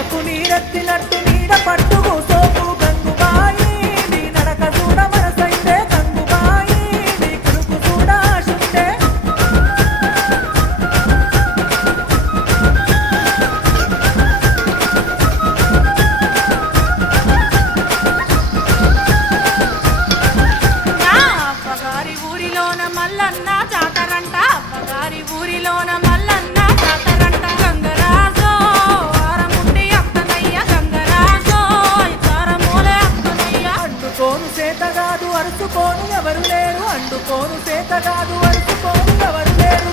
కొమ్మకు నీరెత్తినట్టు నీడ పట్టుకు సోపు గంగుబాయి నీ నడక చూడ మనసైతే గంగుబాయి నీ కురుకు చూడ ఆశుంటే అవ్వగారి ఊరిలోన మల్లన్న జాతరంట అవ్వగారి ఊరిలోన మల్లన్న జాతరంట గంగరాజో వారముండి అత్తనయ్య గంగరాజో ఇతరమూలే అత్తనయ్య అండుకోను చేతగాదు అరుచుకోను ఎవరు లేరు అండుకోను చేతగాదు అరుచుకోను ఎవరు లేరు